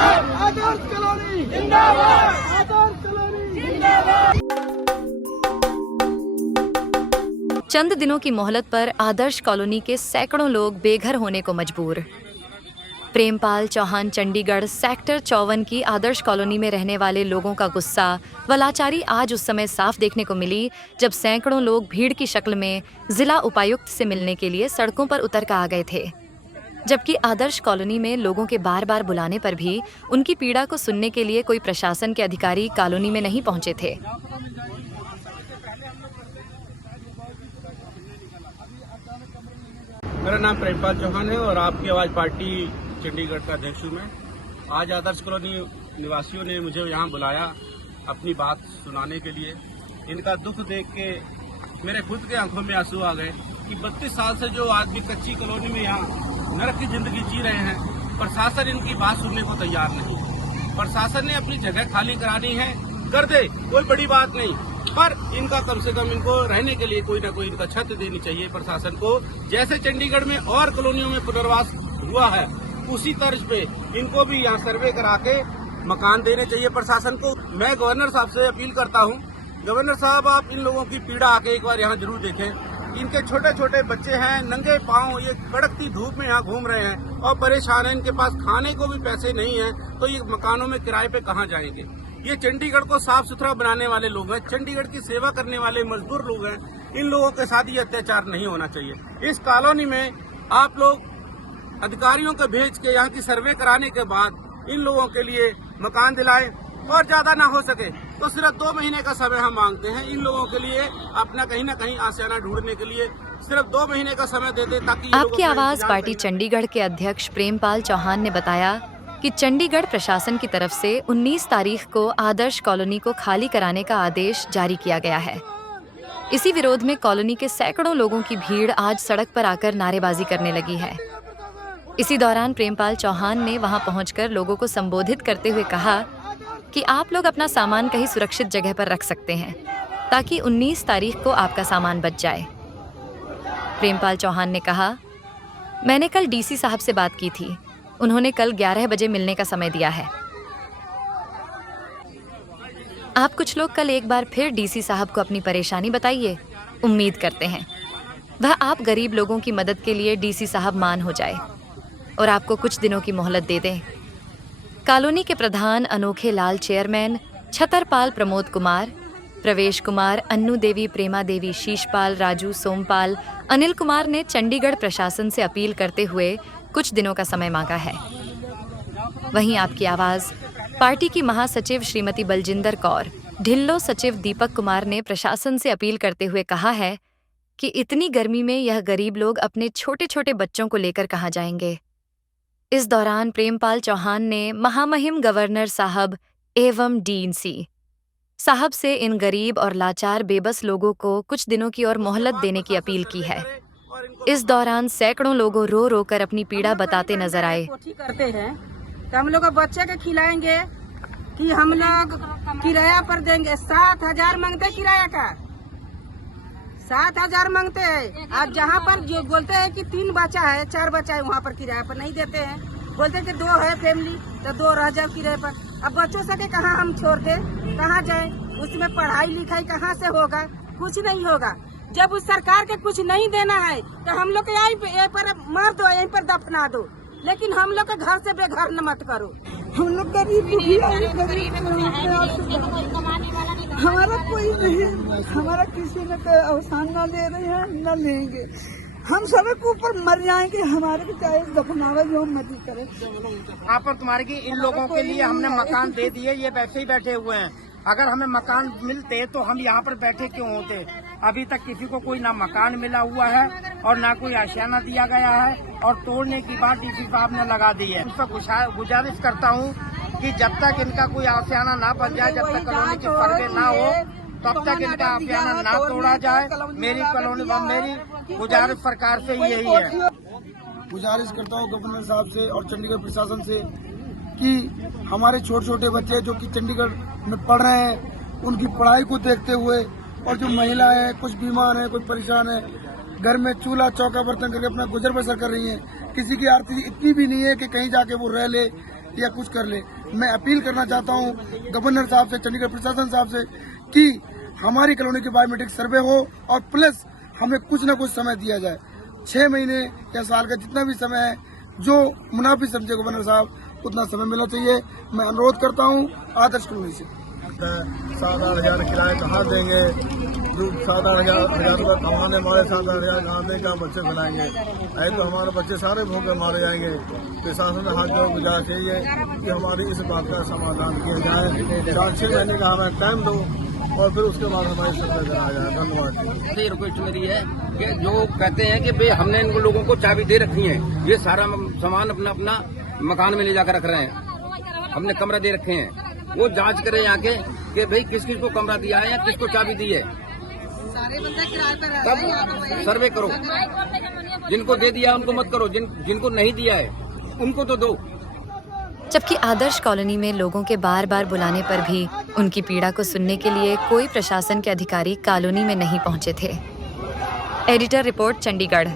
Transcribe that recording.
आदर्श colony जिंदाबाद, आदर्श colony जिंदाबाद। चंद दिनों की मोहलत पर आदर्श कॉलोनी के सैकड़ों लोग बेघर होने को मजबूर। प्रेमपाल चौहान चंडीगढ़ सेक्टर 54 की आदर्श कॉलोनी में रहने वाले लोगों का गुस्सा व लाचारी आज उस समय साफ देखने को मिली जब सैकड़ों लोग भीड़ की शक्ल में जिला उपायुक्त से मिलने के लिए सड़कों पर उतर कर आ गए थे, जबकि आदर्श कॉलोनी में लोगों के बार बार बुलाने पर भी उनकी पीड़ा को सुनने के लिए कोई प्रशासन के अधिकारी कॉलोनी में नहीं पहुंचे थे। मेरा नाम प्रेमपाल चौहान है और आपकी आवाज पार्टी चंडीगढ़ का अध्यक्ष हूँ मैं। आज आदर्श कॉलोनी निवासियों ने मुझे यहाँ बुलाया अपनी बात सुनाने के लिए। इनका दुख देख के मेरे खुद के आंखों में आंसू आ गए कि 32 साल से जो आदमी कच्ची कॉलोनी में यहाँ नरक की जिंदगी जी रहे हैं, प्रशासन इनकी बात सुनने को तैयार नहीं। प्रशासन ने अपनी जगह खाली करानी है, कर दे, कोई बड़ी बात नहीं, पर इनका कम से कम इनको रहने के लिए कोई ना कोई इनका छत देनी चाहिए प्रशासन को। जैसे चंडीगढ़ में और कॉलोनियों में पुनर्वास हुआ है, उसी तर्ज पे इनको भी यहाँ सर्वे करा के मकान देने चाहिए प्रशासन को। मैं गवर्नर साहब से अपील करता हूँ, गवर्नर साहब आप इन लोगों की पीड़ा आके एक बार यहाँ जरूर देखें। इनके छोटे छोटे बच्चे हैं, नंगे पाँव ये कड़कती धूप में यहाँ घूम रहे हैं और परेशान हैं। इनके पास खाने को भी पैसे नहीं है, तो ये मकानों में किराए पे कहाँ जाएंगे। ये चंडीगढ़ को साफ सुथरा बनाने वाले लोग हैं, चंडीगढ़ की सेवा करने वाले मजदूर लोग हैं। इन लोगों के साथ ये अत्याचार नहीं होना चाहिए। इस कॉलोनी में आप लोग अधिकारियों को भेज के यहाँ की सर्वे कराने के बाद इन लोगों के लिए मकान दिलाएं, और ज्यादा ना हो सके तो सिर्फ 2 महीने का समय हम मांगते हैं इन लोगों के लिए, अपना कहीं ना कहीं आशियाना ढूंढने के लिए सिर्फ 2 महीने का समय दे दे, ताकि आपकी आवाज पार्टी चंडीगढ़ के अध्यक्ष प्रेमपाल चौहान ने बताया कि चंडीगढ़ प्रशासन की तरफ से 19 तारीख को आदर्श कॉलोनी को खाली कराने का आदेश जारी किया गया है। इसी विरोध में कॉलोनी के सैकड़ों लोगों की भीड़ आज सड़क पर आकर नारेबाजी करने लगी है। इसी दौरान प्रेमपाल चौहान ने वहां पहुंचकर लोगों को संबोधित करते हुए कहा कि आप लोग अपना सामान कहीं सुरक्षित जगह पर रख सकते हैं, ताकि 19 तारीख को आपका सामान बच जाए। प्रेमपाल चौहान ने कहा, मैंने कल डीसी साहब से बात की थी, उन्होंने कल 11 बजे मिलने का समय दिया है। आप कुछ लोग कल एक बार फिर डीसी साहब को अपनी परेशानी बताइए, उम्मीद करते हैं वह आप गरीब लोगों की मदद के लिए डीसी साहब मान हो जाए और आपको कुछ दिनों की मोहलत दे दें। कॉलोनी के प्रधान अनोखे लाल, चेयरमैन छतरपाल, प्रमोद कुमार, प्रवेश कुमार, अन्नू देवी, प्रेमा देवी, शीशपाल, राजू, सोमपाल, अनिल कुमार ने चंडीगढ़ प्रशासन से अपील करते हुए कुछ दिनों का समय मांगा है। वहीं आपकी आवाज पार्टी की महासचिव श्रीमती बलजिंदर कौर, ढिल्लो सचिव दीपक कुमार ने प्रशासन से अपील करते हुए कहा है कि इतनी गर्मी में यह गरीब लोग अपने छोटे छोटे बच्चों को लेकर कहाँ जाएंगे। इस दौरान प्रेमपाल चौहान ने महामहिम गवर्नर साहब एवं डीसी साहब से इन गरीब और लाचार बेबस लोगों को कुछ दिनों की और मोहलत देने की अपील की है। इस दौरान सैकड़ों लोगों रो रो कर अपनी पीड़ा बताते नजर आए। करते हैं तो हम लोग बच्चे के खिलाएंगे कि हम लोग किराया पर देंगे। 7,000 मांगते किराया का, 7,000 मांगते हैं। आज जहाँ पर जो बोलते हैं कि 3 बच्चा है, 4 बच्चा है, वहाँ पर किराया पर नहीं देते हैं। बोलते हैं कि 2 है फैमिली तो 2 रह जाओ किराए पर। अब बच्चों सके कहाँ हम छोड़ दे, कहाँ जाए? उसमें पढ़ाई लिखाई कहाँ से होगा? कुछ नहीं होगा। जब उस सरकार के कुछ नहीं देना है तो हम लोग यहीं पर मार दो, यहीं पर दफना दो, लेकिन हम लोग के घर से बेघर न मत करो। हम लोग गरीब, हमारा कोई नहीं, हमारा किसी ने अवसान न ले रहे हैं, न लेंगे। हम सबके ऊपर मर जाएंगे, हमारे को चाहे दफनावा जो मर्जी करे। यहाँ पर तुम्हारे की इन लोगों के लिए हमने मकान दे दिए, ये वैसे ही बैठे हुए हैं। अगर हमें मकान मिलते तो हम यहाँ पर बैठे क्यों होते? अभी तक किसी को कोई ना मकान मिला हुआ है और ना कोई आशियाना दिया गया है, और तोड़ने की बात डीसी साहब ने लगा दी है। उस पर गुजारिश करता हूँ कि जब तक इनका कोई आशियाना ना बन जाए, जब तक कॉलोनी की सर्वे ना हो, तब तक इनका आशियाना ना तोड़ा जाए। मेरी कॉलोनी मेरी गुजारिश सरकार से यही है। गुजारिश करता हूँ गवर्नर साहब से और चंडीगढ़ प्रशासन से कि हमारे छोटे छोटे बच्चे जो कि चंडीगढ़ में पढ़ रहे हैं, उनकी पढ़ाई को देखते हुए, और जो महिला है, कुछ बीमार है, कुछ परेशान है, घर में चूल्हा चौका बर्तन करके अपना गुजर बसर कर रही है। किसी की आर्थिक इतनी भी नहीं है कि कहीं जाके वो रह ले, या कुछ कर ले। मैं अपील करना चाहता हूँ गवर्नर साहब से, चंडीगढ़ प्रशासन साहब से कि हमारी कॉलोनी की बायोमेट्रिक सर्वे हो और प्लस हमें कुछ न कुछ समय दिया जाए, 6 महीने या साल का जितना भी समय है, जो मुनाफी समझे गवर्नर साहब उतना समय मिलना चाहिए। मैं अनुरोध करता हूँ आदर्श कॉलोनी से। 7-8 हजार किराए कहाँ देंगे? जो 7-8 हजार रुपये कमाने वाले 7-8 हजार कहाँ देंगे? कहाँ बच्चे खिलाएंगे? ऐसे तो हमारे बच्चे सारे भूखे मारे जाएंगे। प्रशासन से हाथ जोड़ गुजारिश चाहिए कि हमारी इस बात का समाधान किया जाए। 4-6 महीने का हमें टाइम दो और फिर उसके बाद हमारी सर्वे कराया जाए। धन्यवाद। ये रिक्वेस्ट मेरी है कि जो कहते हैं कि भाई हमने इन लोगों को चाबी दे रखी है, ये सारा सामान अपना अपना मकान में ले जाकर रख रहे हैं, हमने कमरा दे रखे हैं, वो जांच करे यहाँ के कि भाई किस किस को कमरा दिया है या किसको चाबी दी है, तब सर्वे करो। जिनको दे दिया उनको मत करो, जिनको नहीं दिया है उनको तो दो। जबकि आदर्श कॉलोनी में लोगों के बार बार बुलाने पर भी उनकी पीड़ा को सुनने के लिए कोई प्रशासन के अधिकारी कॉलोनी में नहीं पहुंचे थे। Editor report, Chandigarh.